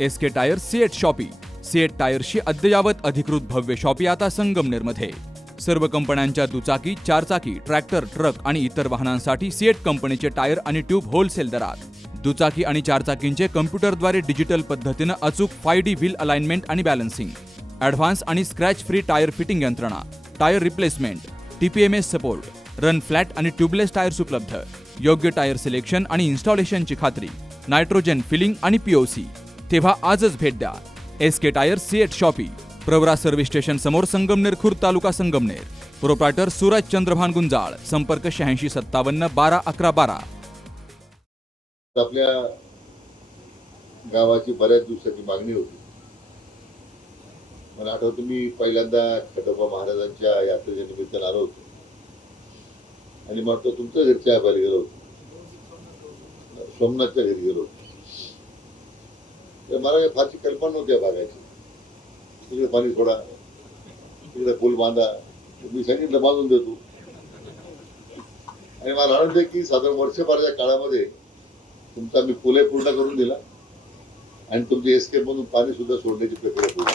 SK tyre CEAT shoppe. CEAT टायर्सची अद्ययावत अधिकृत भव्य शॉपी आता संगमनेरमध्ये. सर्व कंपन्यांच्या दुचाकी, चारचाकी, ट्रॅक्टर, ट्रक आणि इतर वाहनांसाठी सिएट कंपनीचे टायर आणि ट्यूब होलसेल दरात. दुचाकी आणि चारचाकींचे कम्प्युटरद्वारे डिजिटल पद्धतीनं अचूक 5D व्हील अलाइनमेंट आणि बॅलन्सिंग, ॲडव्हान्स आणि स्क्रॅच फ्री टायर फिटिंग यंत्रणा, tyre replacement, TPMS support, run flat आणि ट्यूबलेस टायर्स उपलब्ध. योग्य टायर सिलेक्शन आणि इन्स्टॉलेशनची खात्री, नायट्रोजन फिलिंग आणि POC. तेव्हा आजच भेट द्या. SK tyre CEAT shoppe, Pravara service station समोर, संगमनेर खुर्द, तालुका संगमनेर. प्रोप्रायटर सूरज चंद्रभान गुंजाळ. संपर्क 8657 12 11 12. आपल्या गावाची बऱ्याच दिवसाची मागणी होती. मला आठवतं मी पहिल्यांदा खंडोबा महाराजांच्या यात्रेच्या निमित्तानं आलो होतो आणि मग तो तुमच्या घरच्या आभारी गेलो होतो, सोमनाथच्या घरी गेलो होतो. तर मला फारशी कल्पना नव्हती या भागाची. तिकडे पाणी सोडा, तिकडे पूल बांधा, मी सांगितलं बांधून देतो. आणि मला आनंद आहे की साधारण वर्षभराच्या काळामध्ये तुमचा मी पूलही पूर्ण करून दिला आणि तुमच्या एस्केप मधून पाणी सुद्धा सोडण्याची प्रक्रिया पूर्ण.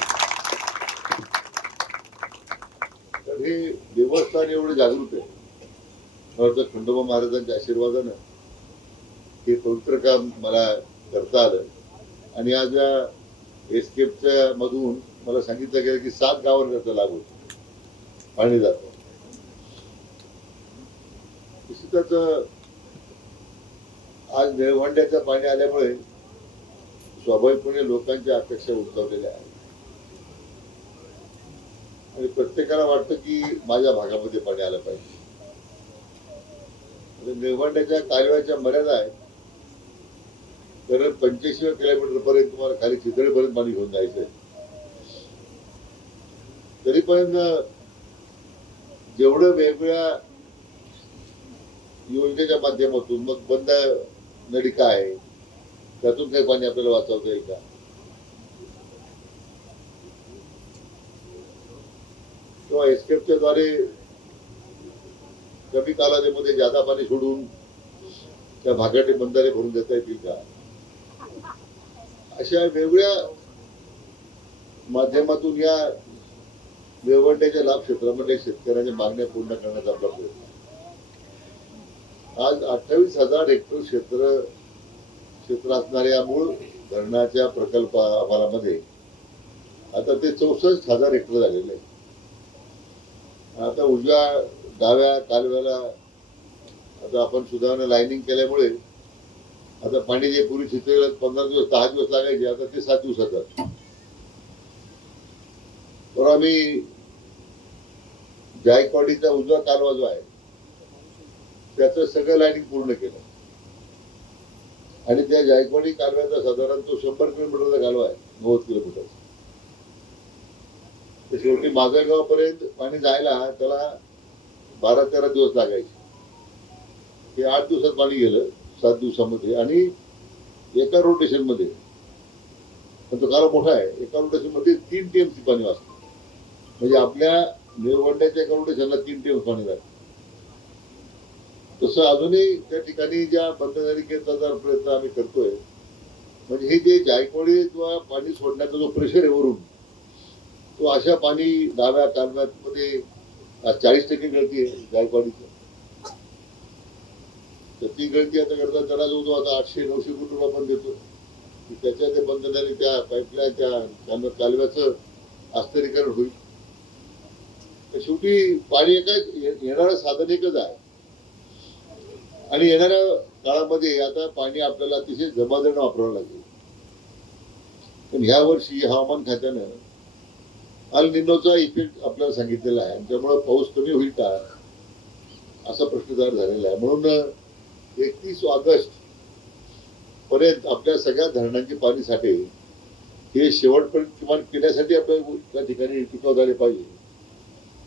तर हे देवस्थान एवढे जागृत आहे. मला खंडोबा महाराजांच्या आशीर्वादानं हे पवित्र काम मला करता आलं. आणि आज या एस्केपच्या मधून मला सांगितलं गेलं की 7 गावांना त्याचा लाभ होतो, पाणी जातं. निश्चितच आज निळवंड्याचं पाणी आल्यामुळे स्वाभाविकपणे लोकांच्या अपेक्षा उंचावलेल्या आहेत आणि प्रत्येकाला वाटतं की माझ्या भागामध्ये पाणी आलं पाहिजे. निळवंड्याच्या कालव्याच्या मर्यादा आहेत. तर 85 किलोमीटर पर्यंत तुम्हाला खाली चितळेपर्यंत पाणी घेऊन जायचंय. तरी पण जेवढं वेगवेगळ्या योजनेच्या माध्यमातून मग बंद नळिका आहे त्यातून काही पाणी आपल्याला वाचवता येईल का? किंवा एस्केपच्या द्वारे कमी कालावधीमध्ये जादा पाणी सोडून त्या भागाचे बंधारे भरून देता येतील का? अशा वेगवेगळ्या माध्यमातून या निळवंड्याच्या लाभ क्षेत्रामध्ये शेतकऱ्यांच्या मागण्या पूर्ण करण्याचा आपला प्रयत्न. आज 28,000 हेक्टर क्षेत्र असणाऱ्या मूळ धरणाच्या प्रकल्प अहवालामध्ये आता ते 64,000 हेक्टर झालेले आहे. आता उजव्या डाव्या कालव्याला आता आपण सुधारणा लाईनिंग केल्यामुळे आता पाणी जे पूर्वी चितळेला 15 दिवस 10 दिवस लागायचे आता ते 7 दिवसात. तर आम्ही जायकवाडीचा उजवा कालवा जो आहे त्याचं सगळं लाईनिंग पूर्ण केलं आणि त्या जायकवाडी कालव्याचा साधारण तो 100 किलोमीटरचा कालवा आहे, 90 किलोमीटर. तर शेवटी माजलगाव पर्यंत पाणी जायला त्याला 12-13 दिवस लागायचे. ते 8 दिवसात पाणी गेलं, 7 दिवसामध्ये. आणि एका रोटेशन मध्ये, पण तो कालवा मोठा आहे, एका रोटेशन मध्ये 3 TMC पाणी वाचतं. म्हणजे आपल्या निळवंड्याच्या एका रोटेशनला 3 TMC पाणी जातं. तसं अजूनही त्या ठिकाणी ज्या बंधनलिकेचा जर प्रयत्न आम्ही करतोय, म्हणजे हे जे जायकवाडी किंवा पाणी सोडण्याचा जो प्रेशर आहे वरून, तो अशा पाणी डाव्या कालव्यामध्ये 40% गळती आहे जायकवाडीची. तर ती गळती आता करता त्याला जो आता 800-900 कोटी रुपये आपण देतो, त्याच्या ते बंधनाने त्या पाईपलाईन त्या कालव्याचं आस्तरीकरण होईल. तर शेवटी पाणी येणारं साधन एकच आहे आणि येणाऱ्या काळामध्ये आता पाणी आपल्याला अतिशय जमादारीने वापरावं लागेल. पण ह्या वर्षी हवामान खात्यानं अल निनोचा इफेक्ट आपल्याला सांगितलेला आहे आणि त्यामुळे पाऊस कमी होईल का असा प्रश्न तयार झालेला आहे. म्हणून 31 ऑगस्ट पर्यंत आपल्या सगळ्या धरणांचे पाणी साठे हे शेवटपर्यंत किमान पिण्यासाठी आपल्या त्या ठिकाणी टिकाव झाले पाहिजे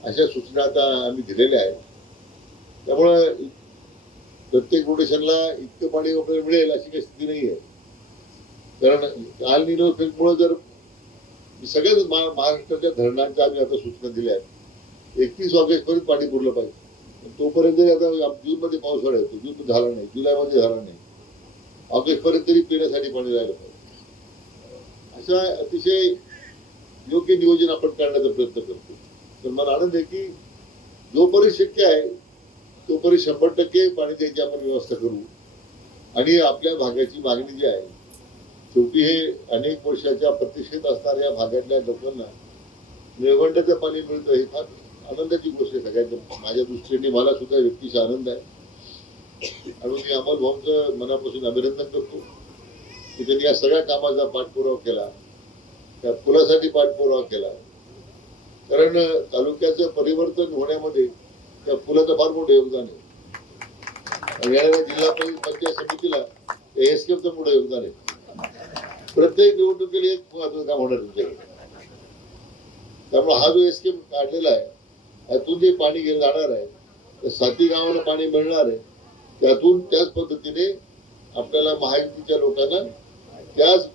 अशा सूचना आता आम्ही दिलेल्या आहेत. त्यामुळं प्रत्येक रोटेशनला इतकं पाणी आपल्याला मिळेल अशी काही स्थिती नाही आहे. कारण अल निनो इफेक्टमुळे जर सगळ्याच महाराष्ट्राच्या धरणांच्या आम्ही आता सूचना दिल्या आहेत, 31 ऑगस्ट पर्यंत पाणी पुरलं पाहिजे. तोपर्यंत आता जून मध्ये पावसाळा येतो, जून झाला नाही, जुलैमध्ये झाला नाही, ऑगस्ट पर्यंत तरी पिण्यासाठी पाणी राहिलं पाहिजे. असा अतिशय योग्य नियोजन आपण करण्याचा प्रयत्न करतो. तर मला आनंद आहे की जोपर्यंत शक्य आहे तोपर्यंत 100% पाणी द्यायची आपण व्यवस्था करू. आणि आपल्या भागाची मागणी जी आहे, शेवटी हे अनेक वर्षाच्या प्रतीक्षेत असणाऱ्या भागातल्या लोकांना निळवंडाचं पाणी मिळतं, ही फार आनंदाची गोष्ट आहे सगळ्यांच्या. माझ्या दृष्टीने मला सुद्धा व्यक्तीचा आनंद आहे. आणि मी अमोल भाऊंचं मनापासून अभिनंदन करतो की त्यांनी या सगळ्या कामाचा पाठपुरावा केला, त्या पुलासाठी पाठपुरावा केला. कारण तालुक्याचं परिवर्तन होण्यामध्ये त्या पुलाचं फार मोठं योगदान आहे. येणाऱ्या जिल्हा पंचायत समितीला एसकेपचं मोठं योगदान आहे. प्रत्येक निवडणुकीला एक महत्वाचं काम होणार तुमच्याकडे. त्यामुळे हा जो एसकेप काढलेला आहे, त्यातून जे पाणी घेऊन जाणार आहे, त्या 7 गावाला पाणी मिळणार आहे. त्यातून त्याच पद्धतीने आपल्याला महायुतीच्या लोकांना त्याच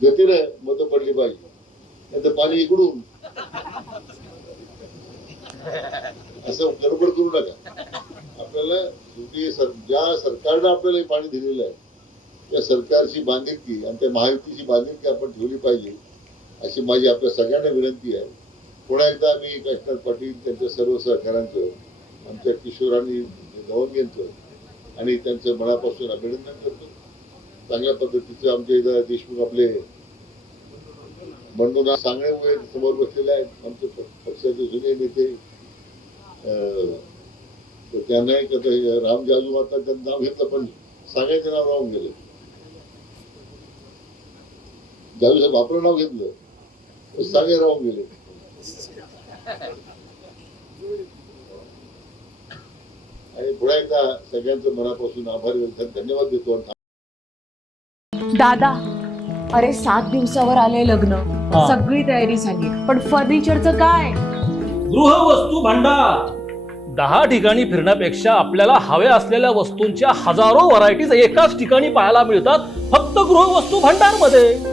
गतीने मतं पडली पाहिजे. नाहीतर पाणी इकडून असं गडबड करू नका. आपल्याला ज्या सरकारनं आपल्याला पाणी दिलेलं आहे त्या सरकारची बांधिलकी आणि त्या महायुतीची बांधिलकी आपण ठेवली पाहिजे, अशी माझी आपल्या सगळ्यांना विनंती आहे. पुन्हा एकदा मी काशीनाथ पाटील, त्यांच्या सर्व सहकाऱ्यांचं, आमच्या किशोरांनी गवंगेंचं आणि त्यांचं मनापासून अभिनंदन करतो. चांगल्या पद्धतीचं आमच्या इथं देशमुख आपले बंडूनाथ सांगणे समोर बसलेले आहेत, आमचे पक्षाचे जुने नेते. त्यांनाही राम जाजू आता त्यांचं नाव घेतलं, पण सांगायचं नाव राहून गेलं. जाजू साहेब आपलं नाव घेतलं, सांगाय राहून गेले. आणि पुन्हा एकदा सगळ्यांचं मनापासून आभार व्यक्त, धन्यवाद देतो. दादा, अरे 7 दिवसावर आले लग्न, सगळी तयारी झाली, पण फर्निचरचं काय? गृहवस्तू भांडार 10 ठिकाणी फिरण्यापेक्षा आपल्याला हव्या असलेल्या वस्तूंच्या हजारो व्हरायटीज एकाच ठिकाणी पाहायला मिळतात, फक्त गृहवस्तू भांडार मध्ये.